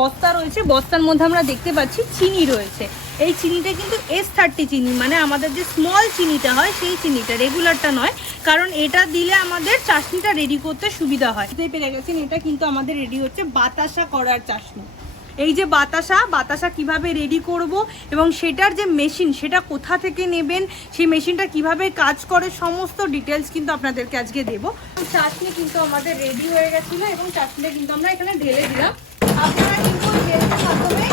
বস্তা রয়েছে, বস্তার মধ্যে আমরা দেখতে পাচ্ছি চিনি রয়েছে। এই চিনিটা কিন্তু S30 চিনি, মানে আমাদের যে স্মল চিনিটা হয় সেই চিনিটা, রেগুলারটা নয়, কারণ এটা দিলে আমাদের চাশনিটা রেডি করতে সুবিধা হয়। বুঝতেই পেরে গেছেন, এটা কিন্তু আমাদের রেডি হচ্ছে বাতাসা করার চাশনি। এই যে বাতাসা কিভাবে রেডি করব এবং সেটার যে মেশিন সেটা কোথা থেকে নেবেন, সেই মেশিনটা কিভাবে কাজ করে, সমস্ত ডিটেলস কিন্তু আপনাদেরকে আজকে দেবো। চাটনি কিন্তু আমাদের রেডি হয়ে গেছিলো এবং চাটনিটা কিন্তু আমরা এখানে ঢেলে দিলাম। আপনারা কিন্তু ঢেলের মাধ্যমে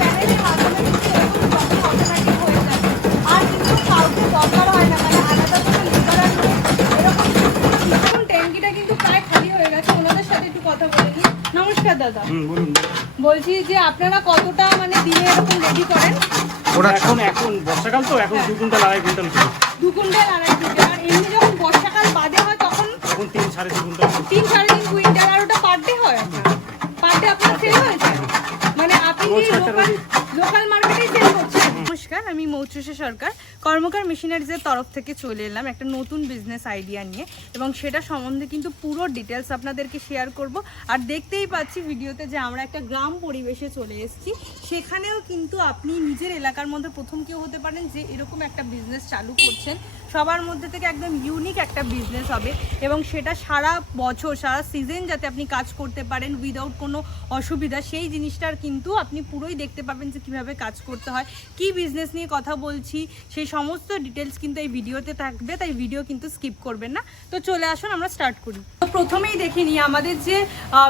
প্যানেলের মাধ্যমে অটোমেটিক হয়ে যাবে, আর কিন্তু কাউকে দরকার হয় না, মানে আলাদা করে লিভার এরকম। ট্যাঙ্কিটা কিন্তু প্রায় খালি হয়ে গেছে, ওনাদের সাথে একটু কথা বলে নিই। নমস্কার দাদা, বলছি যে আপনারা কতটা মানে দিনে এরকম রেডি করেন? ওরা এখন বর্ষাকাল তো এখন 2 কুইন্টাল 2.5 কুইন্টাল করে। 2 কুইন্টাল 2.5 কুইন্টাল। আর এমনি যখন বর্ষাকাল বাদে হয় তখন 3-3.5 কুইন্টাল। 3-3.5 কুইন্টাল। আর ওটা পার ডে হয়? পার ডে আপনার সেল হয়েছে, মানে আপনি লোকাল মার্কেটে সেল করছেন? নমস্কার, আমি মৌচুষা সরকার কর্মকার মেশিনারিজের তরফ থেকে চলে এলাম একটা নতুন বিজনেস আইডিয়া নিয়ে, এবং সেটা সম্বন্ধে কিন্তু পুরো ডিটেলস আপনাদেরকে শেয়ার করব। আর দেখতেই পাচ্ছি ভিডিওতে যে আমরা একটা গ্রাম পরিবেশে চলে এসেছি, সেখানেও কিন্তু আপনি নিজের এলাকার মধ্যে প্রথম কেউ হতে পারেন যে এরকম একটা বিজনেস চালু করছেন। সবার মধ্যে থেকে একদম ইউনিক একটা বিজনেস হবে, এবং সেটা সারা বছর সারা সিজন যাতে আপনি কাজ করতে পারেন উইদাউট কোনো অসুবিধা, সেই জিনিসটার কিন্তু আপনি পুরোই দেখতে পাবেন যে কীভাবে কাজ করতে হয়, কি বিজনেস নিয়ে কথা বলছি, সেই সমস্ত ডিটেলস কিন্তু এই ভিডিওতে থাকবে, তাই ভিডিও কিন্তু স্কিপ করবেন না। তো চলে আসুন আমরা স্টার্ট করি। তো প্রথমেই দেখে নিই আমাদের যে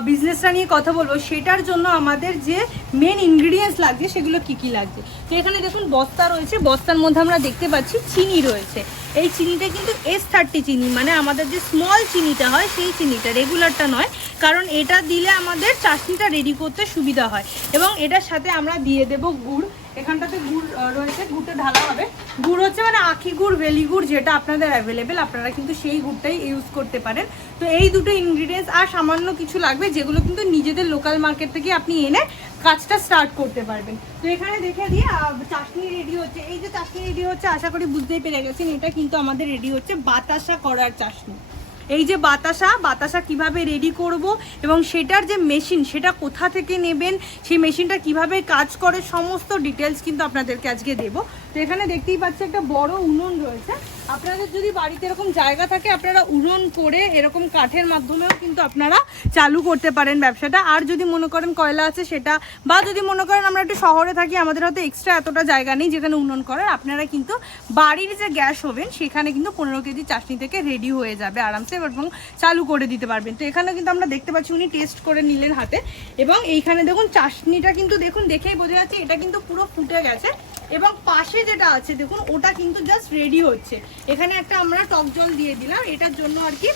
বিজনেসটা নিয়ে কথা বলবো সেটার জন্য আমাদের যে মেন ইনগ্রিডিয়েন্টস লাগছে সেগুলো কি কি লাগছে। তো এখানে দেখুন বস্তা রয়েছে, বস্তার মধ্যে আমরা দেখতে পাচ্ছি চিনি রয়েছে। এই চিনিটা কিন্তু S30 চিনি, মানে আমাদের যে স্মল চিনিটা হয় সেই চিনিটা, রেগুলারটা নয়, কারণ এটা দিলে আমাদের চাশনিটা রেডি করতে সুবিধা হয়। এবং এটার সাথে আমরা দিয়ে দেব গুড়। এখানটাতে গুড় রয়েছে, গুড়টা ঢালা হবে। গুড় হচ্ছে মানে আখি গুড়, বেলি গুড়, যেটা আপনাদের অ্যাভেলেবেল, আপনারা কিন্তু সেই গুড়টাই ইউজ করতে পারেন। তো এই দুটো ইনগ্রিডিয়েন্টস আর সামান্য কিছু লাগবে, যেগুলো কিন্তু নিজেদের লোকাল মার্কেট থেকে আপনি এনে কাজটা স্টার্ট করতে পারবেন। তো এখানে দেখে দিয়ে চাশনি রেডি হচ্ছে। এই যে চাশনি রেডি হচ্ছে, আশা করি বুঝতেই পেরে গেছেন, এটা কিন্তু আমাদের রেডি হচ্ছে বাতাসা করার চাশনি। এই যে বাতাসা কিভাবে রেডি করব এবং সেটার যে মেশিন সেটা কোথা থেকে নেবেন, সেই মেশিনটা কিভাবে কাজ করে, সমস্ত ডিটেলস কিন্তু আপনাদেরকে আজকে দেবো। তো এখানে দেখতেই পাচ্ছি একটা বড় উনুন রয়েছে। আপনাদের যদি বাড়িতে এরকম জায়গা থাকে আপনারা উনুন করে এরকম কাঠের মাধ্যমেও কিন্তু আপনারা চালু করতে পারেন ব্যবসাটা। আর যদি মনে করেন কয়লা আছে সেটা, বা যদি মনে করেন আমরা একটু শহরে থাকি, আমাদের হয়তো এক্সট্রা এতটা জায়গা নেই যেখানে উনুন করার, আপনারা কিন্তু বাড়ির যে গ্যাস ওভেন সেখানে কিন্তু 15 কেজি চাশনি থেকে রেডি হয়ে যাবে আরামসে, এবং চালু করে দিতে পারবেন। তো এখানে কিন্তু আমরা দেখতে পাচ্ছি উনি টেস্ট করে নিলেন হাতে, এবং এইখানে দেখুন চাশনিটা কিন্তু দেখুন দেখেই বোঝা যাচ্ছে এটা কিন্তু পুরো ফুটে গেছে। এবং পাশে যেটা আছে দেখুন ওটা কিন্তু জাস্ট রেডি হচ্ছে। এখানে একটা আমরা টক জল দিয়ে দিলাম এটার জন্য আর কি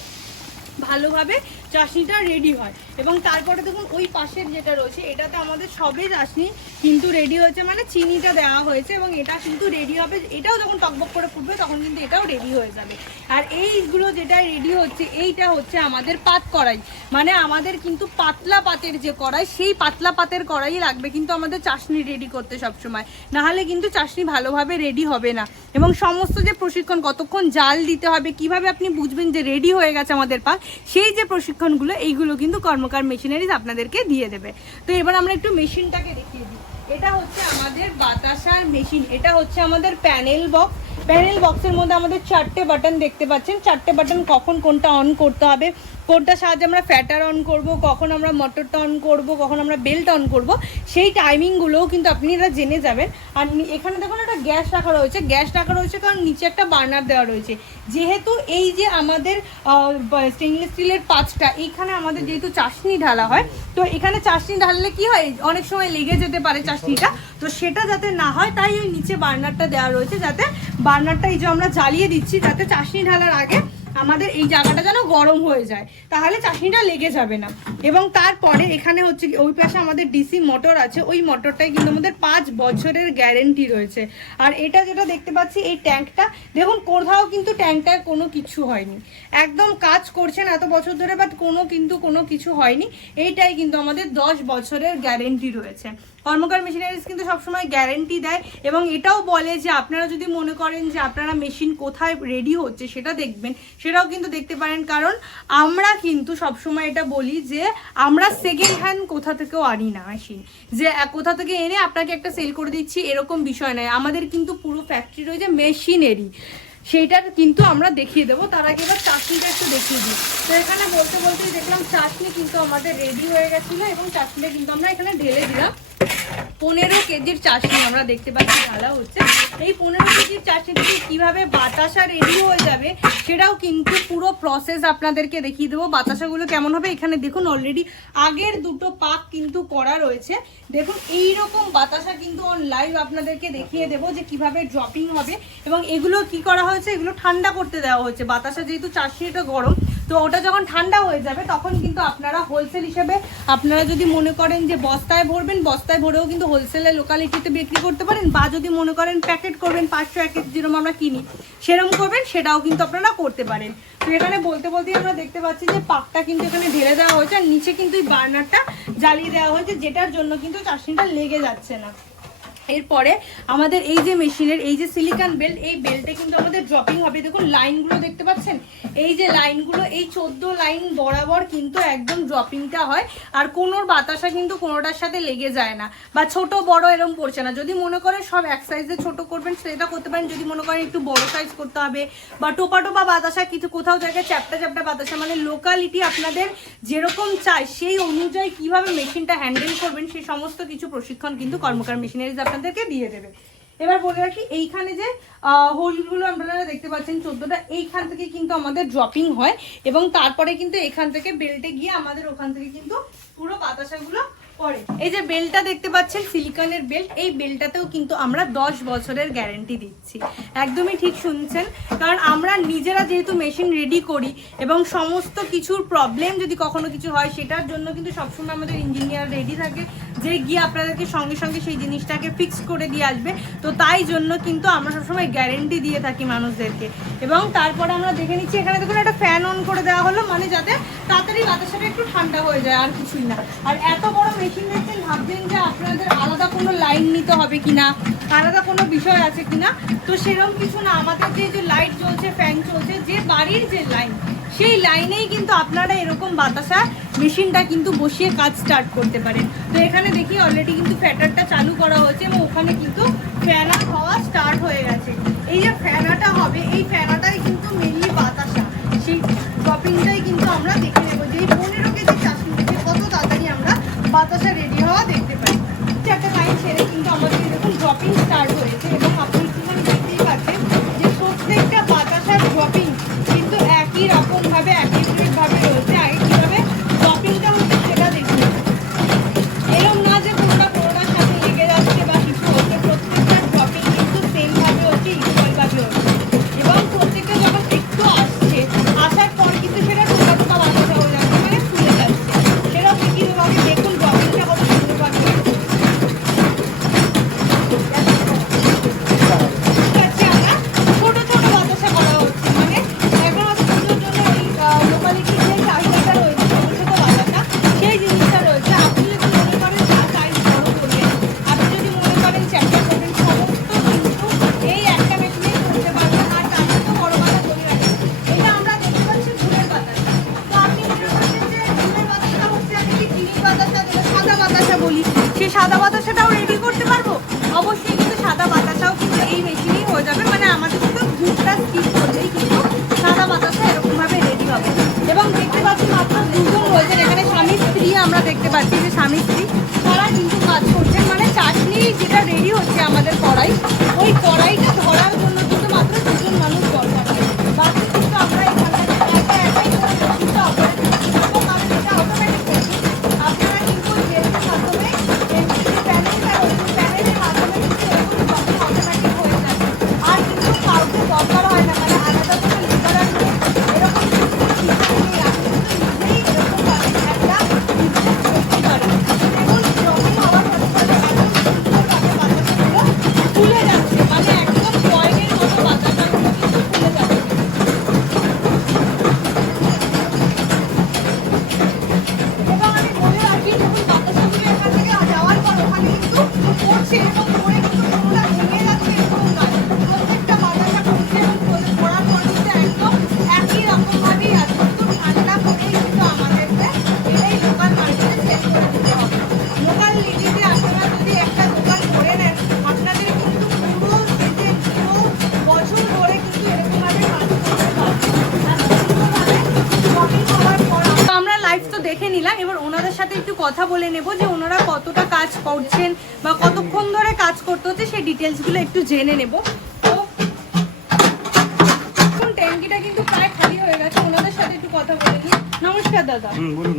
ভালোভাবে চাশনিটা রেডি হয়। এবং তারপরে দেখুন ওই পাশের যেটা রয়েছে এটাতে আমাদের সবে চাশনি কিন্তু রেডি হয়েছে, মানে চিনিটা দেওয়া হয়েছে, এবং এটা কিন্তু রেডি হবে। এটাও যখন টকবক করে ফুটবে তখন কিন্তু এটাও রেডি হয়ে যাবে। আর এইগুলো যেটা রেডি হচ্ছে এইটা হচ্ছে আমাদের পাত কড়াই, মানে আমাদের কিন্তু পাতলা পাতের যে কড়াই, সেই পাতলা পাতের কড়াই লাগবে কিন্তু আমাদের চাশনি রেডি করতে সবসময়, নাহলে কিন্তু চাশনি ভালোভাবে রেডি হবে না। এবং সমস্ত যে প্রশিক্ষণ, কতক্ষণ জাল দিতে হবে, কিভাবে আপনি বুঝবেন যে রেডি হয়ে গেছে আমাদের পাক, সেই যে প্রশিক্ষণগুলো এইগুলো কিন্তু কর্মকার মেশিনারিজ আপনাদেরকে দিয়ে দেবে। তো এবার আমরা একটু মেশিনটাকে দেখিয়ে দিই। এটা হচ্ছে আমাদের বাতাসার মেশিন, এটা হচ্ছে আমাদের প্যানেল বক্স। প্যানেল বক্সের মধ্যে আমাদের 4টে বাটন দেখতে পাচ্ছেন। 4টে বাটন, কখন কোনটা অন করতে হবে, কোনটার সাহায্যে আমরা ফ্যাটার অন করব, কখন আমরা মোটরটা অন করব, কখন আমরা বেল্ট অন করব, সেই টাইমিংগুলোও কিন্তু আপনারা জেনে যাবেন। আর এখানে দেখুন একটা গ্যাস রাখা রয়েছে, কারণ নিচে একটা বার্নার দেওয়া রয়েছে। যেহেতু এই যে আমাদের স্টেনলেস স্টিলের পাঁচটা, এইখানে আমাদের যেহেতু চাশনি ঢালা হয়, তো এখানে চাশনি ঢাললে কি হয় অনেক সময় লেগে যেতে পারে চাশনিটা, তো সেটা যাতে না হয় তাই ওই নিচে বার্নারটা দেওয়া রয়েছে, যাতে বার্নারটা এই যে আমরা জ্বালিয়ে দিচ্ছি যাতে চাশনি ঢালার আগে আমাদের এই জায়গাটা যেন গরম হয়ে যায়, তাহলে চাশনিটা লেগে যাবে না। এবং তারপরে এখানে হচ্ছে ওই পাশে আমাদের ডিসি মোটর আছে, ওই মোটরটাই কিন্তু আমাদের 5 বছরের গ্যারেন্টি রয়েছে। আর এটা যেটা দেখতে পাচ্ছি এই ট্যাঙ্কটা দেখুন, কোথাও কিন্তু ট্যাঙ্কটায় কোনো কিছু হয়নি, একদম কাজ করছেন এত বছর ধরে, বাট কোনো কিছু হয়নি। এইটাই কিন্তু আমাদের 10 বছরের গ্যারেন্টি রয়েছে। কর্মকার মেশিনারিজ কিন্তু সবসময় গ্যারেন্টি দেয় এবং এটাও বলে যে আপনারা যদি মনে করেন যে আপনারা মেশিন কোথায় রেডি হচ্ছে সেটা দেখবেন, সেটাও কিন্তু দেখতে পারেন। কারণ আমরা কিন্তু সবসময় এটা বলি যে আমরা সেকেন্ড হ্যান্ড কোথা থেকেও আনি না মেশিন, যে কোথা থেকে এনে আপনাকে একটা সেল করে দিচ্ছি এরকম বিষয় নয়। আমাদের কিন্তু পুরো ফ্যাক্টরি রয়েছে মেশিনেরি, সেইটার কিন্তু আমরা দেখিয়ে দেবো। তার আগে এবার চাটনিটা একটু দেখিয়ে দিই। তো এখানে বলতে বলতেই দেখলাম চাটনি কিন্তু আমাদের রেডি হয়ে গেছিলো এবং চাটনিটা কিন্তু আমরা এখানে ঢেলে দিলাম। 15 কেজির চাটনি আমরা দেখতে পাচ্ছি ঢালা হচ্ছে। এই 15 কেজির চাটনি থেকে কীভাবে বাতাসা রেডি হয়ে যাবে সেটাও কিন্তু পুরো প্রসেস আপনাদেরকে দেখিয়ে দেবো। বাতাসাগুলো কেমন হবে এখানে দেখুন, অলরেডি আগের দুটো পাক কিন্তু করা রয়েছে। দেখুন এইরকম বাতাসা কিন্তু অন লাইভ আপনাদেরকে দেখিয়ে দেবো যে কিভাবে ড্রপিং হবে। এবং এগুলো কি করা হয়েছে, এগুলো ঠান্ডা করতে দেওয়া হয়েছে। বাতাসা যেহেতু চাটনিটা গরম, তো ওটা যখন ঠান্ডা হয়ে যাবে তখন কিন্তু আপনারা হোলসেল হিসেবে আপনারা যদি মনে করেন যে বস্তায় ভরবেন, বস্তায় ভরেও কিন্তু হোলসেলে লোকালিটিতে বিক্রি করতে পারেন, বা যদি মনে করেন প্যাকেট করবেন 500 এক যেরকম আমরা কিনি সেরকম করবেন, সেটাও কিন্তু আপনারা করতে পারেন। তো এখানে বলতে বলতেই আমরা দেখতে পাচ্ছি যে পাকটা কিন্তু এখানে ঢেলে দেওয়া হয়েছে আর নিচে কিন্তু এই বার্নারটা জ্বালিয়ে দেওয়া হয়েছে, যেটার জন্য কিন্তু চাটনিটা লেগে যাচ্ছে না। এরপরে আমাদের এই যে মেশিনের এই যে সিলিকন বেল্ট, এই বেল্টে কিন্তু আমাদের ড্রপিং হবে। দেখুন লাইনগুলো দেখতে পাচ্ছেন, এই যে লাইনগুলো, এই 14 লাইন বরাবর কিন্তু একদম ড্রপিংটা হয়। আর কোনোর বাতাসা কিন্তু কোনোটার সাথে লেগে যায় না, বা ছোট বড় এরকম পড়ছে না। যদি মনে করেন সব এক সাইজে ছোট করবেন সেটা করতে পারেন, যদি মনে করেন একটু বড় সাইজ করতে হবে বা টোপা টোপা বাতাসা, কিছু কোথাও জায়গায় চ্যাপটা চ্যাপটা বাতাসা, মানে লোকালিটি আপনাদের যেরকম চাই সেই অনুযায়ী কিভাবে মেশিনটা হ্যান্ডেল করবেন সেই সমস্ত কিছু প্রশিক্ষণ কিন্তু কর্মকার মেশিনারিজ আপনাদেরকে দিয়ে দেবে। এবার বলে রাখি এইখানে যে হোলগুলো আপনারা দেখতে পাচ্ছেন 14টা, এইখান থেকে কিন্তু আমাদের ড্রপিং হয় এবং তারপরে কিন্তু এখান থেকে বেল্টে গিয়ে আমাদের ওখান থেকে কিন্তু পুরো বাতাসাগুলো পড়ে। এই যে বেল্টটা দেখতে পাচ্ছেন সিলিকনের বেল্ট, এই বেল্টটাতেও কিন্তু আমরা 10 বছরের গ্যারেন্টি দিচ্ছি। একদমই ঠিক শুনছেন, কারণ আমরা নিজেরা যেহেতু মেশিন রেডি করি এবং সমস্ত কিছুর প্রবলেম যদি কখনো কিছু হয় সেটার জন্য কিন্তু সবসময় আমাদের ইঞ্জিনিয়ার রেডি থাকে যে গিয়ে আপনাদেরকে সঙ্গে সঙ্গে সেই জিনিসটাকে ফিক্স করে দিয়ে আসবে। তো তাই জন্য কিন্তু আমরা সবসময় গ্যারেন্টি দিয়ে থাকি মানুষদেরকে। এবং তারপরে আমরা দেখে নিচ্ছি এখানে দেখুন একটা ফ্যান অন করে দেওয়া হলো, মানে যাতে তাড়াতাড়ি বাতাসটা একটু ঠান্ডা হয়ে যায়, আর কিছুই না। আর এত বড় মেশিন দেখছেন, ভাবছেন যে আপনাদের আলাদা কোনো লাইন নিতে হবে কিনা, আলাদা কোনো বিষয় আছে কিনা, তো সেরকম কিছু না। আমাদের যে লাইট চলছে, ফ্যান চলছে, যে বাড়ির যে লাইন সেই লাইনেই কিন্তু আপনারা এরকম বাতাসা মেশিনটা কিন্তু বসিয়ে কাজ স্টার্ট করতে পারেন। তো এখানে দেখি অলরেডি কিন্তু ফ্যাটারটা চালু করা হয়েছে এবং ওখানে কিন্তু ফ্যানা হওয়া স্টার্ট হয়ে গেছে। এই যে ফ্যানাটা হবে, এই ফ্যানাটাই কিন্তু মেনলি বাতাসা, সেই ড্রপিংটাই কিন্তু আমরা দেখে নেবো যে এই 15 কেজি চাষি থেকে কত তাড়াতাড়ি আমরা বাতাসা রেডি হওয়া দেখতে পাই। একটা লাইন ছেড়ে কিন্তু আমাদের দেখুন ড্রপিং স্টার্ট হয়েছে এবং আপনি একটুখানি দেখতেই পাচ্ছেন যে প্রত্যেকটা বাতাসার ড্রপিং কিন্তু একই রকমভাবে একইভাবে রয়েছে। আগে কীভাবে ড্রপিংটা হচ্ছে সেটা দেখুন, এরকম না যে কোনোটার সাথে লেগে যাচ্ছে বা কিছু হচ্ছে, প্রত্যেকটা ড্রপিং কিন্তু সেমভাবে হচ্ছে, ইকুয়ালভাবে হচ্ছে। এবং প্রত্যেকটা যখন একটু আসছে, আসার পর কিন্তু সেটা টোকা টোকা বাতাসা হয়ে যাচ্ছে, মানে ফুলে যাচ্ছে। সেটাও কীভাবে দেখুন ড্রপিংটা কত সুন্দরভাবে হচ্ছে। ছোট ছোট বাতাসা করা হচ্ছে, মানে এখন হয়তো পুজোর জন্য ওই লোকালিটির যে চাহিদাটা রয়েছে ছোট ছোট বাতাসা, সেই জিনিসটা রয়েছে। আপনি যদি মনে করেন সাইজ বড় করবেন, আপনি যদি মনে করেন চ্যাপ্টা করবেন, সমস্ত কিন্তু এই একটা মেশিনেই করতে পারবেন। আর তার সাথে বড় বাতা করে রাখবেন। এটা আমরা দেখতে পাচ্ছি ফুলের বাতাসা। তো আপনি মনে করছেন যে ফুলের বাতাসা হচ্ছে আমি কি চিনির বাতাসা, যেটা সাদা বাতাসা বলি, সেই সাদা বাতাসাটাও রেডি করতে পারবো। অবশ্যই কিন্তু সাদা বাতাসাও কিন্তু এই মেশিনেই হয়ে যাবে, মানে আমাদের শুধু দুধটা স্কিপ করলেই কিন্তু সাদা বাতাসা এরকমভাবে রেডি হবে। এবং দেখতে পাচ্ছি মাত্র দুজন রয়েছেন এখানে, স্বামী স্ত্রী। আমরা দেখতে পাচ্ছি যে স্বামী স্ত্রী তারা কিন্তু কাজ করছেন, মানে চাটনি যেটা রেডি হচ্ছে আমাদের কড়াই, ওই কড়াইটা ধরার জন্য কিন্তু মাত্র দুজন মানুষ দরকার হয়। বাকি কিন্তু আমরা এখানটায় একাই করে মেশিনটা অপারেট করবো, কারণ এটা অটোমেটিক মেশিন। আপনারা কিন্তু জেলের মাধ্যমে প্যানেলটা রয়েছে, প্যানেলের মাধ্যমে কিন্তু এরকম যখন অটোমেটিক হয়ে যায়। আর কিন্তু কাউকে দরকার হয় না, মানে আলাদা কোনো লেবার আনবে এরকম কিন্তু কিছু নেই। আপনি কিন্তু নিজেই এরকমভাবে একটা বিজনেস করতে পারেন। একটু কথা বলে নেব যে ওনারা কতটা কাজ করছেন বা কতক্ষণ ধরে কাজ করতে হচ্ছে সেই ডিটেলসগুলো একটু জেনে নেব। তো এখন ট্যাঙ্কিটা কিন্তু প্রায় খালি হয়ে গেছে, ওনাদের সাথে একটু কথা বলে নিই। নমস্কার দাদা, বলুন।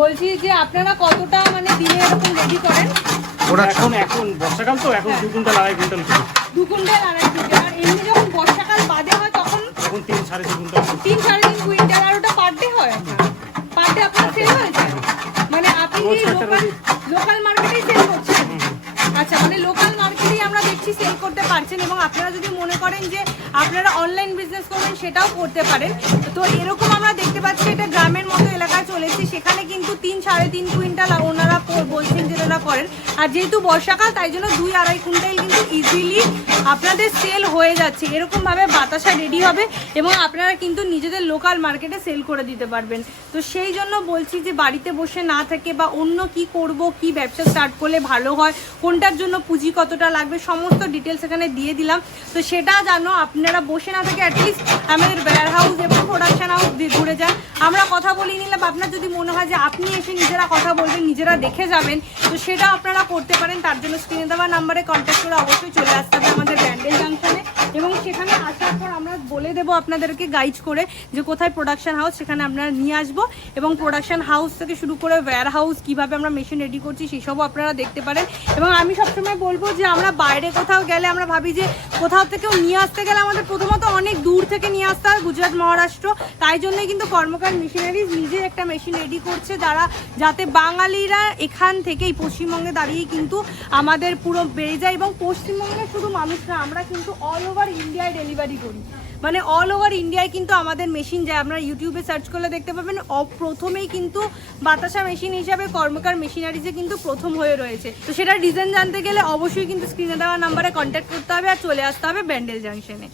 বলছি যে আপনারা কতটা মানে দিনে এরকম রেডি করেন? এখন বর্ষাকাল তো এখন 2 কুইন্টাল 2.5 কুইন্টাল করে। 2 কুইন্টাল 2.5 কুইন্টাল। আর এমনি যখন বর্ষাকাল বাদে হয় তখন 3 সাড়ে 3 কুইন্টাল। 3-3.5 কুইন্টাল। আর ওটা পার ডে হয়? পার ডে আপনার সেল হয়ে যায়? মানে আপনি কি লোকাল মার্কেটেই সেল করছেন? আচ্ছা, মানে লোকাল মার্কেটেই আমরা দেখছি সেল করতে পারছেন। এবং আপনারা যদি মনে করেন যে আপনারা অনলাইন বিজনেস করবেন সেটাও করতে পারেন। তো এরকম আমরা দেখতে পাচ্ছি এটা গ্রামের মতো এলাকায় চলেছে, সেখানে কিন্তু 3-3.5 কুইন্টাল ওনারা বলছেন যে ওনারা করেন। আর যেহেতু বর্ষাকাল তাই জন্য 2-2.5 কুইন্টাল কিন্তু ইজিলি আপনাদের সেল হয়ে যাচ্ছে। এরকমভাবে বাতাসা রেডি হবে এবং আপনারা কিন্তু নিজেদের লোকাল মার্কেটে সেল করে দিতে পারবেন। তো সেই জন্য বলছি যে বাড়িতে বসে না থেকে বা অন্য কি করব, কি ব্যবসা স্টার্ট করলে ভালো হয়, কোনটার জন্য পুঁজি কতটা লাগবে, সমস্ত ডিটেলস এখানে দিয়ে দিলাম। তো সেটা জানো আপনারা বসে না থেকে অ্যাটলিস্ট আমাদের ওয়্যার হাউস এবং প্রোডাকশন হাউস ঘুরে যান। আমরা কথা বলে নিলাম, আপনার যদি মনে হয় যে আপনি এসে নিজেরা কথা বলবেন, নিজেরা দেখে যাবেন, তো সেটা আপনারা করতে পারেন। তার জন্য স্ক্রিনে দেওয়া নাম্বারে কন্ট্যাক্ট করে অবশ্যই চলে আসতে হবে আমাদের ব্যান্ডেল জাংশনে। এবং সেখানে আসার পর আমরা বলে দেবো আপনাদেরকে গাইড করে যে কোথায় প্রোডাকশন হাউস, সেখানে আপনারা নিয়ে আসবো। এবং প্রোডাকশন হাউস থেকে শুরু করে ওয়্যার হাউস কীভাবে আমরা মেশিন রেডি করছি সেসবও আপনারা দেখতে পারেন। এবং আমি সবসময় বলবো যে আমরা বাইরে কোথাও গেলে আমরা ভাবি যে কোথাও থেকেও নিয়ে আসতে গেলে আমাদের প্রথমত অনেক দূর থেকে নিয়ে আসতে হয়, গুজরাট, মহারাষ্ট্র। তাই জন্যই কিন্তু কর্মকার মেশিনারিজ নিজে একটা মেশিন রেডি করছে যাতে বাঙালিরা এখান থেকেই পশ্চিমবঙ্গে দাঁড়িয়ে কিন্তু আমাদের পুরো বেড়ে যায়। এবং পশ্চিমবঙ্গের শুধু মানুষরা, আমরা কিন্তু অল ওভার ইন্ডিয়ায় ডেলিভারি করি, মানে অল ওভার ইন্ডিয়ায় কিন্তু আমাদের মেশিন যায়। আপনারা ইউটিউবে সার্চ করলে দেখতে পাবেন প্রথমেই কিন্তু বাতাসা মেশিন হিসাবে কর্মকার মেশিনারিজে কিন্তু প্রথম হয়ে রয়েছে। তো সেটা রিজন জানতে গেলে অবশ্যই কিন্তু স্ক্রিনে দেওয়া নাম্বারে কন্ট্যাক্ট করতে হবে আর চলে আসতে হবে ব্যান্ডেল জাংশনে।